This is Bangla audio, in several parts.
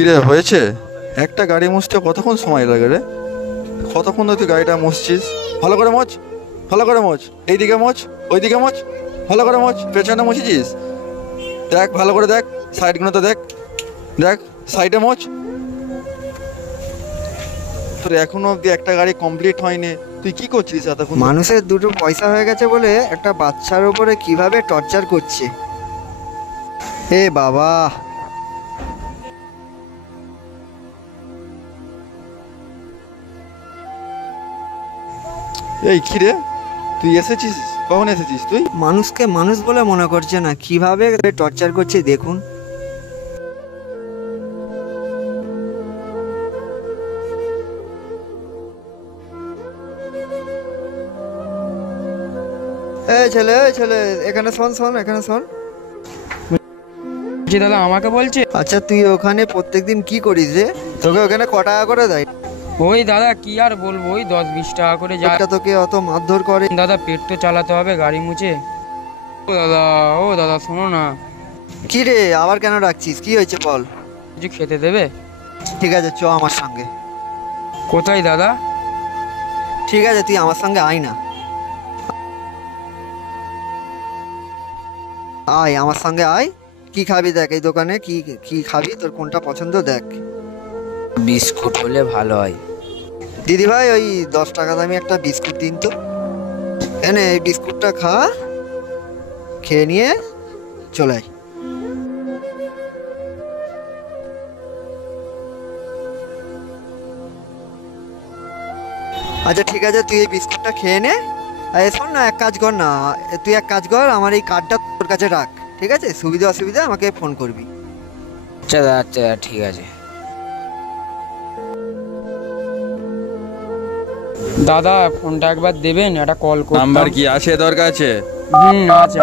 কিরে হয়েছে? একটা গাড়ি মুছতে কতক্ষণ সময় লাগে রে? কতক্ষণ ধরে তুই গাড়িটা মুছছিস? ভালো করে মোছ, ভালো করে মোছ, এইদিকে মোছ, ওইদিকে মোছ, ভালো করে মোছ। পেছনে মুছেছিস? দেখ ভালো করে দেখ, সাইডগুলো তো দেখ, দেখ সাইডে মোছ। তোর এখনো অব্দি একটা গাড়ি কমপ্লিট হয়নি, তুই কি করছিস এতক্ষণ? মানুষের দুটো পয়সা হয়ে গেছে বলে একটা বাচ্চার উপরে কিভাবে টর্চার করছে। এ বাবা, এই কিরে, তুই এসেছিস? কখন এসেছিস তুই? মানুষকে মানুষ বলে মনে করছে না, কিভাবে টর্চার করছে দেখুন। এই ছেলে, এই ছেলে, এখানে শোন, শোন, এখানে শোন। জি দাদা, আমাকে বলছে? আচ্ছা, তুই ওখানে প্রত্যেকদিন কি করিস রে? তোকে ওখানে ক টাকা করে দেয়? ওই দাদা কি আর বলবো, ওই 10-20 টাকা করে যায়। তোকে অত মারধর করে? দাদা পেট তো চালাতে হবে গাড়ি মুছে। ও দাদা, ও দাদা শোনো না। কি রে, আবার কেন ডাকছিস? কি হয়েছে বল। কিছু খেতে দেবে? ঠিক আছে, চ আমার সঙ্গে। কোথায় দাদা? ঠিক আছে, তুই আমার সঙ্গে আয় না। আয় আমার সঙ্গে আয়। কি খাবি দেখ, এই দোকানে কি কি খাবি, তোর কোনটা পছন্দ দেখ। বিস্কুট হলে ভালো হয়। দিদি ভাই, ওই 10 টাকা দামি একটা বিস্কুট দিন তো। এনে এই বিস্কুটটা খা, খেয়ে নিয়ে চলে আয়। আচ্ছা ঠিক আছে, তুই এই বিস্কুটটা খেয়ে নে। আর শোন না, এক কাজ কর না, তুই এক কাজ কর, আমার এই কার্ডটা তোর কাছে রাখ, ঠিক আছে? সুবিধা অসুবিধা আমাকে ফোন করবি। আচ্ছা দাদা, আচ্ছা ঠিক আছে। দাদা ফোনটা একবার দেবেন, একটা কল করতাম। নাম্বার কি আছে তোর কাছে? আছে।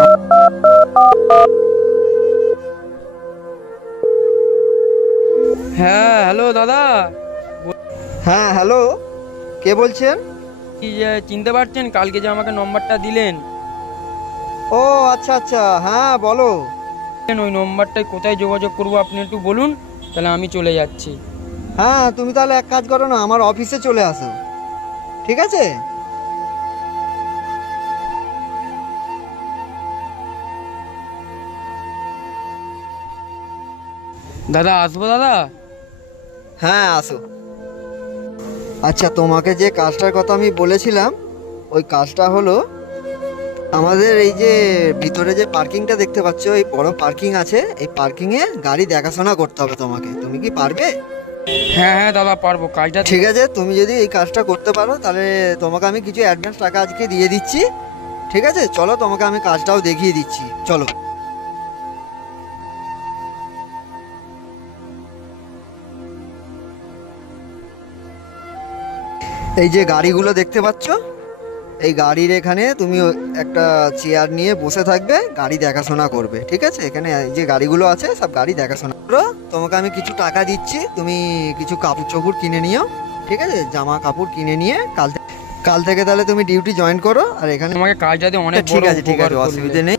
হ্যাঁ হ্যালো দাদা। হ্যাঁ হ্যালো, কে বলছেন? কি যে চিনতে পারছেন, কালকে যে আমাকে নম্বরটা দিলেন? ও আচ্ছা আচ্ছা, হ্যাঁ বলো। ওই নম্বরটায় কোথায় যোগাযোগ করবো আপনি একটু বলুন, তাহলে আমি চলে যাচ্ছি। হ্যাঁ, তুমি তাহলে এক কাজ করো না, আমার অফিসে চলে আসো, ঠিক আছে? দাদা আসবো দাদা? হ্যাঁ আসো। আচ্ছা, তোমাকে যে কাজটার কথা আমি বলেছিলাম, ওই কাজটা হলো আমাদের এই যে ভিতরে যে পার্কিংটা দেখতে পাচ্ছ, এই বড় পার্কিং আছে, এই পার্কিংয়ে গাড়ি দেখাশোনা করতে হবে তোমাকে। তুমি কি পারবে? হ্যাঁ হ্যাঁ দাদা পারবো কাজটা। ঠিক আছে, তুমি যদি এই কাজটা করতে পারো তাহলে তোমাকে আমি কিছু অ্যাডভান্স টাকা আজকে দিয়ে দিচ্ছি, ঠিক আছে? চলো, তোমাকে আমি কাজটাও দেখিয়ে দিচ্ছি, চলো। এই যে গাড়িগুলো দেখতে পাচ্ছ, এই গাড়ির এখানে তুমি একটা চেয়ার নিয়ে বসে থাকবে, গাড়ি দেখাশোনা করবে, ঠিক আছে? এখানে যে গাড়িগুলো আছে সব গাড়ি দেখাশোনা করো। তোমাকে আমি কিছু টাকা দিচ্ছি, তুমি কিছু কাপড় চোপড় কিনে নিও, ঠিক আছে? জামা কাপড় কিনে নিয়ে কাল থেকে তাহলে তুমি ডিউটি জয়েন করো। আর এখানে তোমাকে কাজটাতে অনেক ঠিক বড় আছে, ঠিক উপকার আছে, করলে। অসুবিধা নেই।